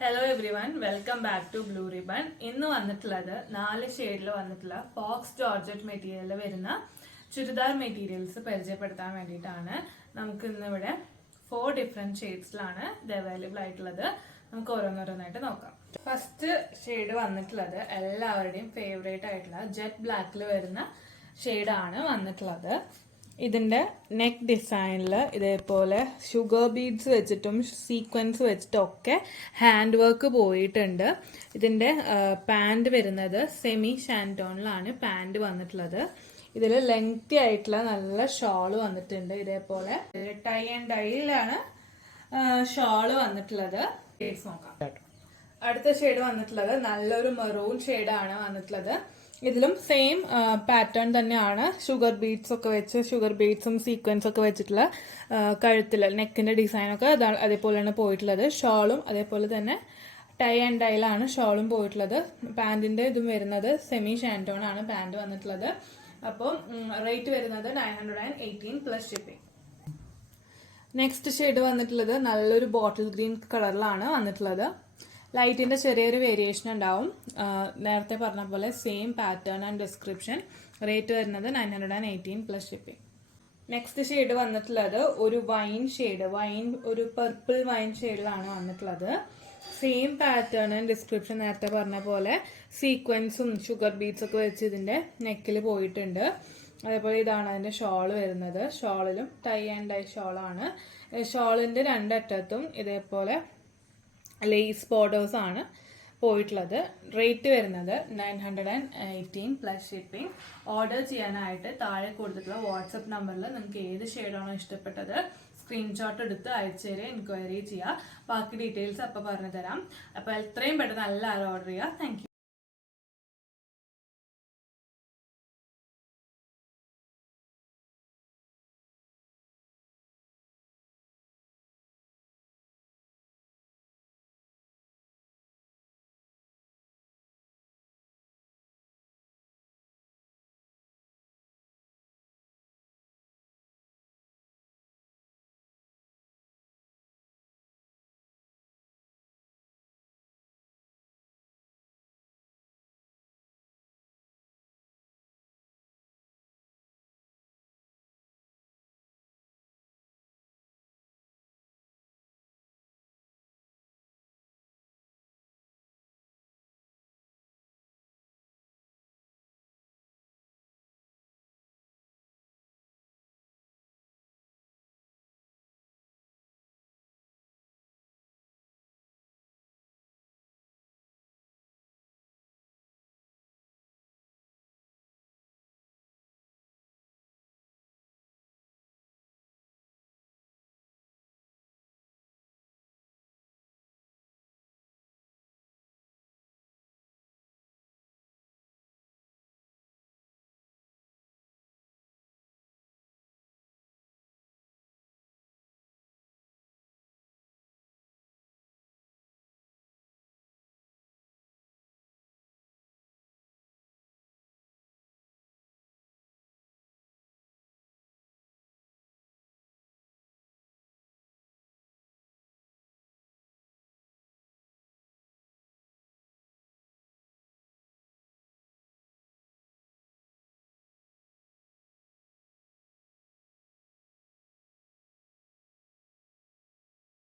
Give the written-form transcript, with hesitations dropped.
Hello everyone, welcome back to Blue Ribbon. ഇന്ന് വന്നിട്ടുള്ളത് 4 ഷെയ്ഡിൽ വന്നിട്ടുള്ള ഫോക്സ് ജോർജറ്റ് മെറ്റീരിയലിൽ വരുന്ന ചുരിദാർ മെറ്റീരിയൽസ് പരിചയപ്പെടുത്താൻ വേണ്ടിയിട്ടാണ്. നമുക്ക് ഇന്നിവിടെ 4 ഡിഫറെന്റ് ഷെയ്ഡ്സിലാണ് ഇത് അവൈലബിൾ ആയിട്ടുള്ളത്. നമുക്ക് ഓരോന്നോരോന്നായിട്ട് നോക്കാം. ഫസ്റ്റ് ഷെയ്ഡ് വന്നിട്ടുള്ളത് എല്ലാവരുടെയും ഫേവറേറ്റ് ആയിട്ടുള്ള ജെറ്റ് ബ്ലാക്കിൽ വരുന്ന ഷെയ്ഡാണ് വന്നിട്ടുള്ളത്. ഇതിന്റെ നെക്ക് ഡിസൈനിൽ ഇതേപോലെ ഷുഗർ ബീഡ്സ് വെച്ചിട്ടും സീക്വൻസ് വെച്ചിട്ടും ഒക്കെ ഹാൻഡ് വർക്ക് പോയിട്ടുണ്ട്. ഇതിന്റെ പാൻറ് വരുന്നത് സെമി ഷാൻറ്റോണിലാണ് പാൻറ് വന്നിട്ടുള്ളത്. ഇതിൽ ലെങ്തി ആയിട്ടുള്ള നല്ല ഷോള് വന്നിട്ടുണ്ട്. ഇതേപോലെ ടൈ ആൻഡ് ഡൈയിലാണ് ഷോള് വന്നിട്ടുള്ളത്. നോക്കാം. അടുത്ത ഷെയ്ഡ് വന്നിട്ടുള്ളത് നല്ലൊരു മെറൂൺ ഷെയ്ഡാണ് വന്നിട്ടുള്ളത്. ഇതിലും സെയിം പാറ്റേൺ തന്നെയാണ്. ഷുഗർ ബീഡ്സ് ഒക്കെ വെച്ച് ഷുഗർ ബീഡ്സും സീക്വൻസ് ഒക്കെ വെച്ചിട്ടുള്ള കഴുത്തിൽ നെക്കിന്റെ ഡിസൈനൊക്കെ അതേപോലെയാണ് പോയിട്ടുള്ളത്. ഷോളും അതേപോലെ തന്നെ ടൈ ആൻഡ് ഡൈയിലാണ് ഷോളും പോയിട്ടുള്ളത്. പാൻറിന്റെ ഇതും വരുന്നത് സെമി ഷാൻറ്റോൺ ആണ് പാൻറ് വന്നിട്ടുള്ളത്. അപ്പോൾ റേറ്റ് വരുന്നത് 918 പ്ലസ് ഷിപ്പിംഗ്. നെക്സ്റ്റ് ഷെയ്ഡ് വന്നിട്ടുള്ളത് നല്ലൊരു ബോട്ടിൽ ഗ്രീൻ കളറിലാണ് വന്നിട്ടുള്ളത്. ലൈറ്റിന്റെ ചെറിയൊരു വേരിയേഷൻ ഉണ്ടാവും. നേരത്തെ പറഞ്ഞ പോലെ same pattern and description. Rate വരുന്നത് 918 പ്ലസ് ഷിപ്പിംഗ്. നെക്സ്റ്റ് ഷെയ്ഡ് വന്നിട്ടുള്ളത് ഒരു വൈൻ ഷെയ്ഡ്, ഒരു പർപ്പിൾ വൈൻ ഷെയ്ഡിലാണ് വന്നിട്ടുള്ളത്. സെയിം പാറ്റേൺ ആൻഡ് ഡിസ്ക്രിപ്ഷൻ നേരത്തെ പറഞ്ഞ പോലെ സീക്വൻസും ഷുഗർ ബീഡ്സ് ഒക്കെ വെച്ച് ഇതിന്റെ നെക്കിൽ പോയിട്ടുണ്ട്. അതേപോലെ ഇതാണ് അതിന്റെ ഷോള് വരുന്നത്. ഷോളിലും ടൈ ആൻഡ് ഡൈ ഷോളാണ്. ഷോളിന്റെ രണ്ടറ്റത്തും ഇതേപോലെ ലേസ് ബോർഡേഴ്സ് ആണ് പോയിട്ടുള്ളത്. റേറ്റ് വരുന്നത് 918 പ്ലസ് ഷിപ്പിംഗ്. ഓർഡർ ചെയ്യാനായിട്ട് താഴെ കൊടുത്തിട്ടുള്ള വാട്സപ്പ് നമ്പറിൽ നിങ്ങൾക്ക് ഏത് ഷെയ്ഡാണോ ഇഷ്ടപ്പെട്ടത് സ്ക്രീൻഷോട്ട് എടുത്ത് അയച്ചു തരിക, എൻക്വയറി ചെയ്യുക. ബാക്കി ഡീറ്റെയിൽസ് അപ്പോൾ പറഞ്ഞു തരാം. അപ്പോൾ എത്രയും പെട്ടെന്ന് എല്ലാവരും ഓർഡർ ചെയ്യുക. Thank you.